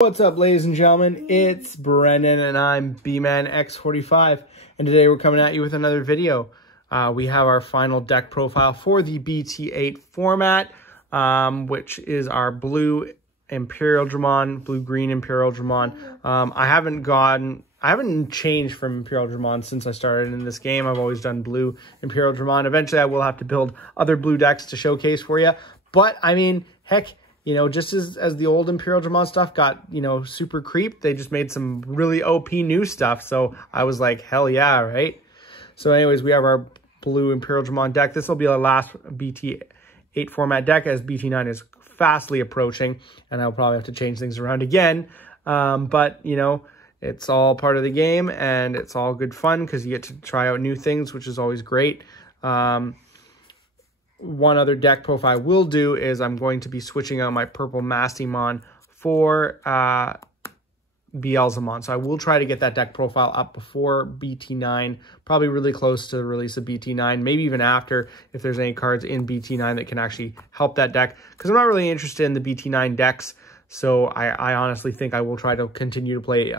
What's up, ladies and gentlemen? It's Brendan and I'm BManX45, and today we're coming at you with another video. We have our final deck profile for the BT-8 format, which is our blue Imperialdramon, blue-green Imperialdramon. I haven't changed from Imperialdramon since I started in this game. I've always done blue Imperialdramon. Eventually I will have to build other blue decks to showcase for you, but I mean, heck, you know, just as the old Imperialdramon stuff got, you know, super creep, they just made some really OP new stuff. So I was like, hell yeah, right? So anyways, we have our blue Imperialdramon deck. This will be our last BT-8 format deck, as BT-9 is fastly approaching, and I'll probably have to change things around again. But, you know, it's all part of the game, and it's all good fun because you get to try out new things, which is always great. One other deck profile I will do is I'm going to be switching out my purple Mastimon for Beelzemon. So I will try to get that deck profile up before BT9, probably really close to the release of BT9, maybe even after, if there's any cards in BT9 that can actually help that deck, because I'm not really interested in the BT9 decks. So I honestly think I will try to continue to play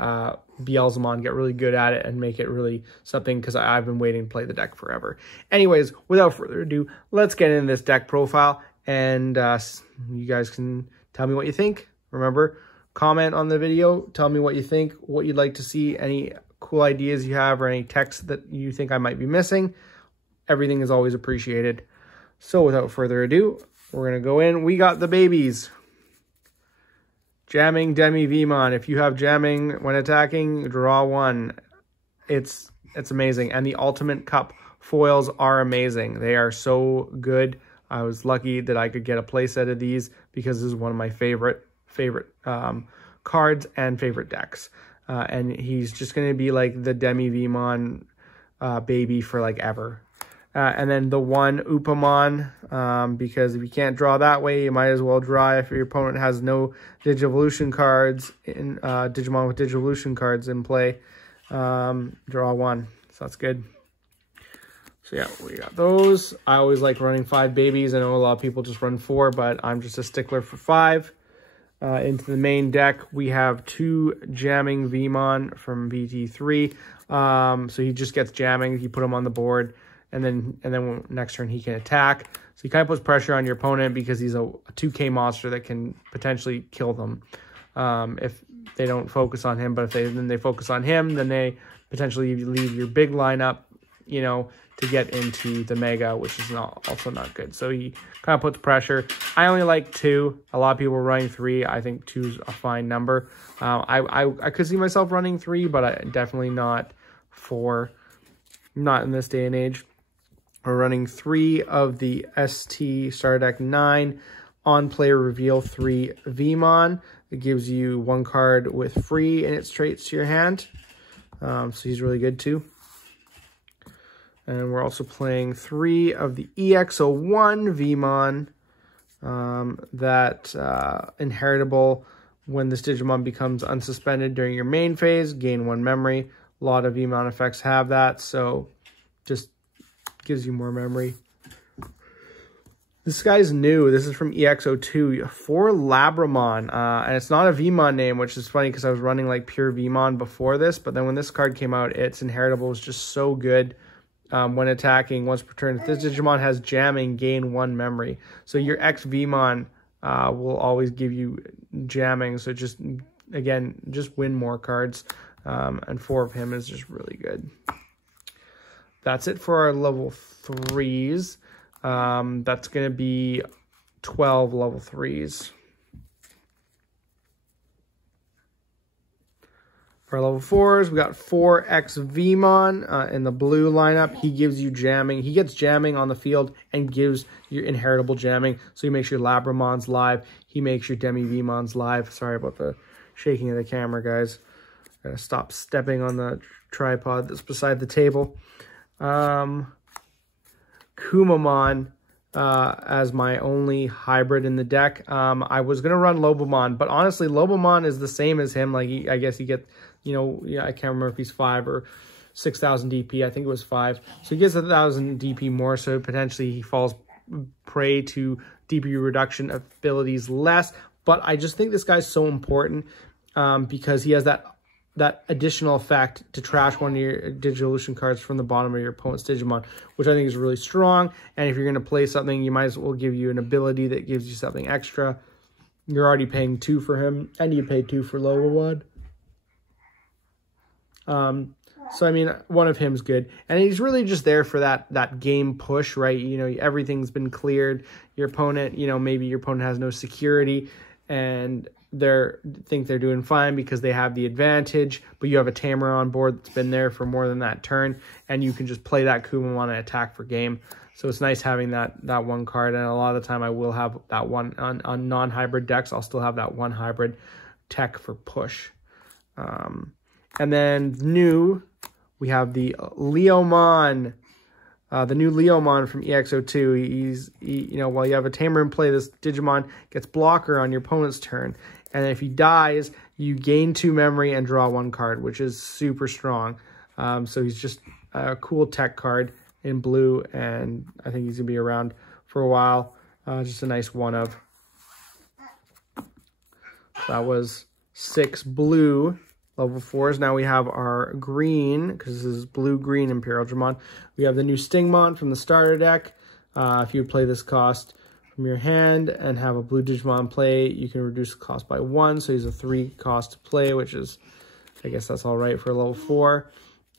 Beelzemon, get really good at it, and make it really something, because I've been waiting to play the deck forever. Anyways, without further ado, let's get into this deck profile, and you guys can tell me what you think. Remember, comment on the video, tell me what you think, what you'd like to see, any cool ideas you have, or any text that you think I might be missing. Everything is always appreciated. So without further ado, we're going to go in. We got the babies. Jamming Demi-Vemon. If you have jamming when attacking, draw one. It's amazing. And the Ultimate Cup foils are amazing. They are so good. I was lucky that I could get a playset of these because this is one of my favorite cards and favorite decks. And he's just going to be like the Demi-Vemon baby for like ever. And then the one Upamon, because if you can't draw that way, you might as well draw if your opponent has no Digivolution cards, in Digimon with Digivolution cards in play. Draw one, so that's good. So yeah, we got those. I always like running 5 babies. I know a lot of people just run 4, but I'm just a stickler for 5. Into the main deck, we have 2 Jamming Vemon from BT3. So he just gets jamming. You put him on the board. And then next turn he can attack. So he kind of puts pressure on your opponent because he's a 2K monster that can potentially kill them if they don't focus on him. But if they focus on him, then they potentially leave your big lineup, you know, to get into the Mega, which is also not good. So he kind of puts pressure. I only like 2. A lot of people are running 3. I think 2 is a fine number. I could see myself running 3, but definitely not 4. Not in this day and age. We're running 3 of the ST Star Deck 9 on player reveal 3 Vemon. It gives you 1 card with free and it traits to your hand. So he's really good too. And we're also playing 3 of the EX01 Vemon that inheritable when this Digimon becomes unsuspended during your main phase, gain 1 memory. A lot of Vemon effects have that, so just gives you more memory. This guy's new. This is from EX02 for Labramon, and it's not a Vemon name, which is funny because I was running like pure Vemon before this, but then when this card came out, its inheritable was just so good when attacking once per turn. If this Digimon has jamming, gain 1 memory. So your X Vemon will always give you jamming, so just, again, just win more cards. And 4 of him is just really good. That's it for our level 3s. That's going to be 12 level 3s. For our level 4s, we got 4X Vemon in the blue lineup. He gives you jamming. He gets jamming on the field and gives your inheritable jamming. So he makes your Labramons live. He makes your Demi-Vemons live. Sorry about the shaking of the camera, guys. Gotta stop stepping on the tripod that's beside the table. Kumamon as my only hybrid in the deck. I was going to run Lobomon, but honestly, Lobomon is the same as him. Like, I guess he gets, you know, yeah, I can't remember if he's 5 or 6,000 DP. I think it was 5. So he gets 1,000 DP more, so potentially he falls prey to DP reduction abilities less. But I just think this guy's so important. because he has that additional effect to trash one of your Digivolution cards from the bottom of your opponent's Digimon, which I think is really strong. And if you're going to play something, you might as well give you an ability that gives you something extra. You're already paying 2 for him, and you pay 2 for Leomond. So, I mean, one of him's good. And he's really just there for that game push, right? You know, everything's been cleared. Your opponent, you know, maybe your opponent has no security, and think they're doing fine because they have the advantage, but you have a Tamer on board that's been there for more than that turn, and you can just play that Kumamon and attack for game. So it's nice having that one card, and a lot of the time I will have that one on non-hybrid decks. I'll still have that one hybrid tech for push. And then we have the Leomond. The new Leomon from EX02, you know, while you have a Tamer in play, this Digimon gets blocker on your opponent's turn. And if he dies, you gain 2 memory and draw 1 card, which is super strong. So he's just a cool tech card in blue, and I think he's going to be around for a while. Just a nice one-of. That was 6 blue. Level 4s. Now we have our green, because this is blue-green Imperialdramon. We have the new Stingmon from the starter deck. If you play this cost from your hand and have a blue Digimon play, you can reduce the cost by 1. So he's a 3 cost to play, which is, I guess that's all right for a level 4.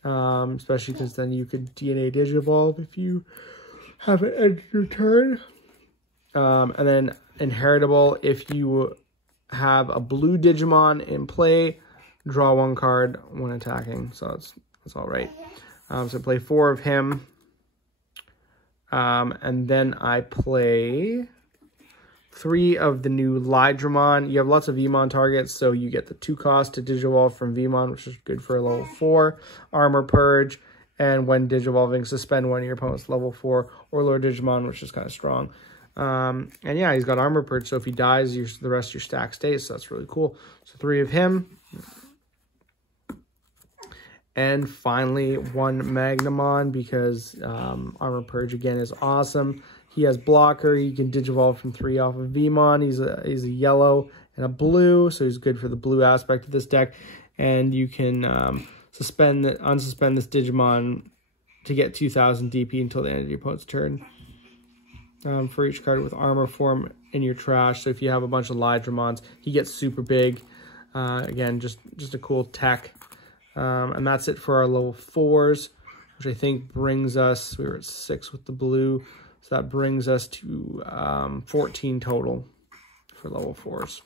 Especially because then you could DNA Digivolve if you have it end your turn. And then inheritable, if you have a blue Digimon in play, draw 1 card when attacking, so that's all right. So play 4 of him, and then I play 3 of the new Leomond. You have lots of Vmon targets, so you get the 2 cost to Digivolve from Vmon, which is good for a level 4. Armor Purge, and when Digivolving, suspend one of your opponent's level 4 or lower Digimon, which is kind of strong. And yeah, he's got Armor Purge, so if he dies, the rest of your stack stays, so that's really cool. So 3 of him. And finally, 1 Magnamon, because Armor Purge, again, is awesome. He has blocker. You can Digivolve from 3 off of Vmon. He's a yellow and a blue, so he's good for the blue aspect of this deck. And you can unsuspend this Digimon to get 2,000 DP until the end of your opponent's turn. For each card with Armor Form in your trash. So if you have a bunch of Leomons, he gets super big. Again, just a cool tech. And that's it for our level 4s, which I think brings us, we were at 6 with the blue, so that brings us to 14 total for level 4s.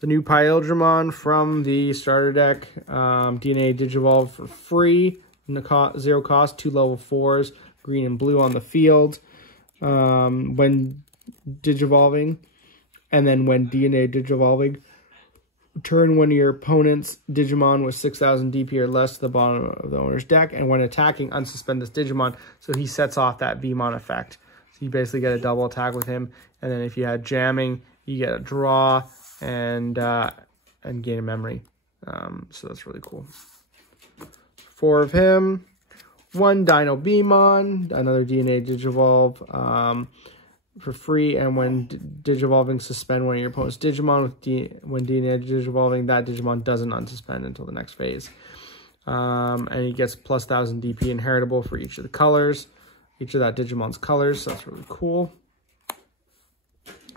The new Imperialdramon from the starter deck, DNA Digivolve for free, 0 cost, 2 level 4s, green and blue on the field when Digivolving, and then when DNA Digivolving, turn one of your opponent's Digimon with 6,000 DP or less to the bottom of the owner's deck, and when attacking, unsuspend this Digimon, so he sets off that Vmon effect. So you basically get a double attack with him, and then if you had jamming, you get a draw and gain a memory. So that's really cool. 4 of him, 1 Dino Beamon, another DNA Digivolve, for free, and when Digivolving, suspend one of your opponent's Digimon. When DNA Digivolving, that Digimon doesn't unsuspend until the next phase. And he gets plus 1,000 DP inheritable for each of the colors, each of that Digimon's colors, so that's really cool.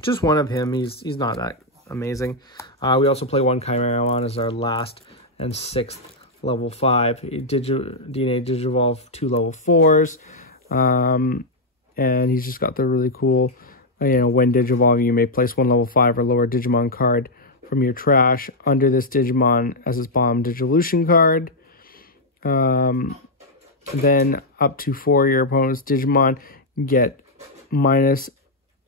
Just 1 of him, he's not that amazing. We also play 1 Chimeramon as our last and 6th level 5. DNA Digivolve 2 level 4s. And he's just got the really cool, when Digivolving, you may place 1 level 5 or lower Digimon card from your trash under this Digimon as its bottom Digivolution card. Then up to 4 your opponent's Digimon get minus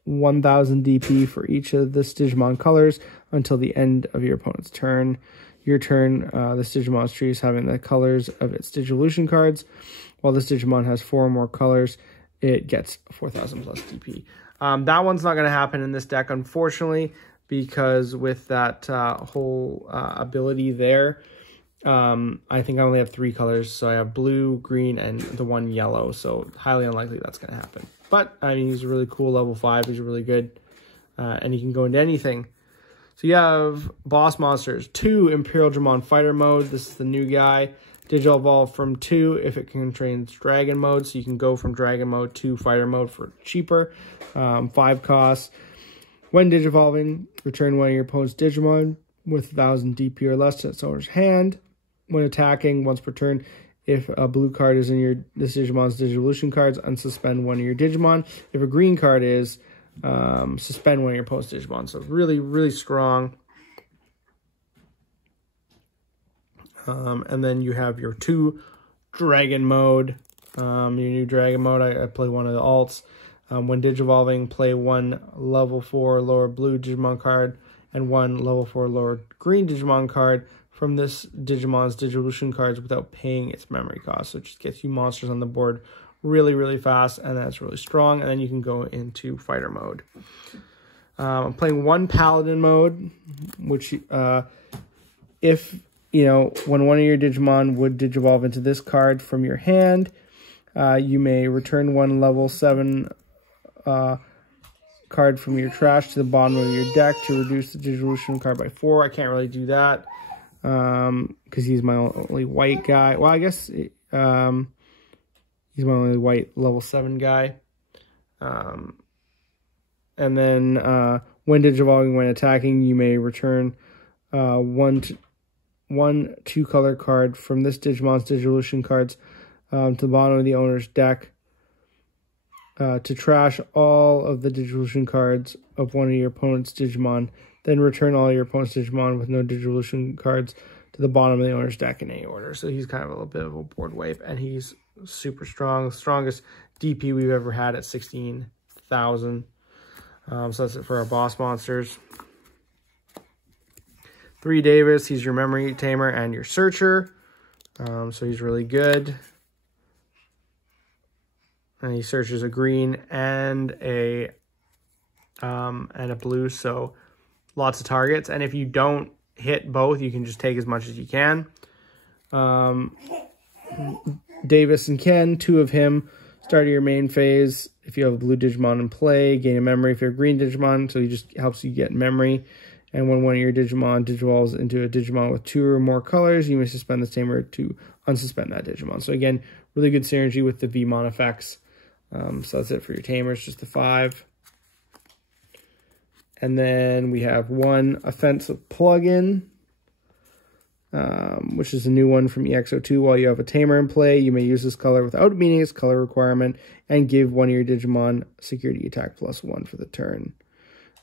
1,000 DP for each of this Digimon colors until the end of your opponent's turn. Your turn, this Digimon's tree is having the colors of its Digivolution cards. While this Digimon has 4 or more colors, it gets 4,000 plus DP. That one's not going to happen in this deck, unfortunately, because with that whole ability there, I think I only have 3 colors. So I have blue, green, and the 1 yellow. So highly unlikely that's going to happen. But, I mean, he's a really cool level 5. He's really good. And he can go into anything. So you have boss monsters, 2 Imperialdramon fighter mode. This is the new guy. Digital evolve from 2 if it contains dragon mode. So you can go from dragon mode to fighter mode for cheaper. 5 costs. When digivolving, return one of your opponent's Digimon with 1000 DP or less to its owner's hand. When attacking, once per turn, if a blue card is in this Digimon's Digivolution cards, unsuspend one of your Digimon. If a green card is, suspend one of your opponent's Digimon. So really, really strong. And then you have your 2 Dragon mode. Your new Dragon mode, I play one of the alts. When Digivolving, play 1 level 4 lower blue Digimon card and 1 level 4 lower green Digimon card from this Digimon's Digivolution cards without paying its memory cost. So it just gets you monsters on the board really, really fast, and that's really strong. And then you can go into fighter mode. I'm playing 1 Paladin mode, which if, when one of your Digimon would Digivolve into this card from your hand, you may return 1 level 7 card from your trash to the bottom of your deck to reduce the Digivolution card by 4. I can't really do that because he's my only white guy. Well, I guess he's my only white level 7 guy. And then when Digivolving, when attacking, you may return 1 2-color card from this Digimon's Digivolution cards to the bottom of the owner's deck to trash all of the Digivolution cards of one of your opponent's Digimon. Then return all your opponent's Digimon with no Digivolution cards to the bottom of the owner's deck in any order. So he's kind of a little bit of a board wipe, and he's super strong. The strongest DP we've ever had at 16,000. So that's it for our boss monsters. 3 Davis, he's your memory tamer and your searcher. So he's really good. And he searches a green and a blue, so lots of targets. And if you don't hit both, you can just take as much as you can. Davis and Ken, 2 of him, start your main phase. If you have a blue Digimon in play, gain a memory if you're a green Digimon, so he just helps you get memory. And when one of your Digimon digivolves into a Digimon with 2 or more colors, you may suspend the tamer to unsuspend that Digimon. So again, really good synergy with the VMon effects. So that's it for your tamers, just the 5. And then we have 1 offensive plugin, which is a new one from EXO2. While you have a tamer in play, you may use this color without meeting its color requirement and give one of your Digimon security attack +1 for the turn.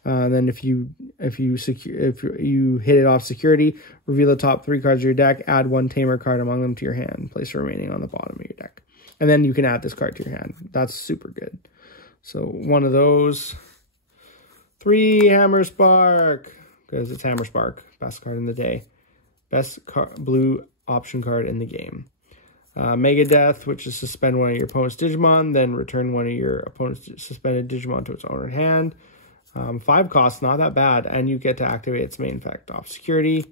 And then if you hit it off security, reveal the top 3 cards of your deck, add 1 tamer card among them to your hand, place the remaining on the bottom of your deck. And then you can add this card to your hand. That's super good. So 1 of those. 3 Hammer Spark, because it's Hammer Spark, best card in the day. Best blue option card in the game. Mega Death, which is suspend one of your opponent's Digimon, then return one of your opponent's suspended Digimon to its owner hand. 5 costs, not that bad, and you get to activate its main effect off security.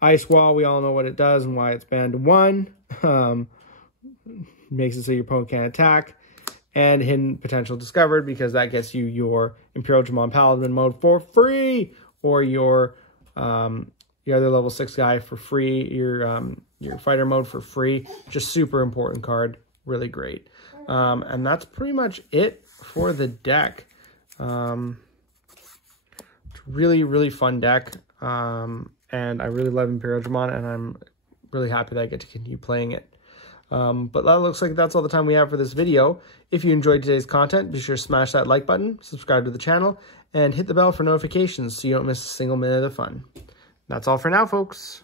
Ice Wall, we all know what it does and why it's banned to 1. Makes it so your opponent can't attack. And Hidden Potential discovered, because that gets you your Imperialdramon Paladin mode for free, or your other level 6 guy for free, your fighter mode for free. Just super important card, really great. And that's pretty much it for the deck. It's really, really fun deck, and I really love Imperialdramon, and I'm really happy that I get to continue playing it. But that looks like that's all the time we have for this video. If you enjoyed today's content, be sure to smash that like button, subscribe to the channel, and hit the bell for notifications so you don't miss a single minute of the fun. That's all for now, folks.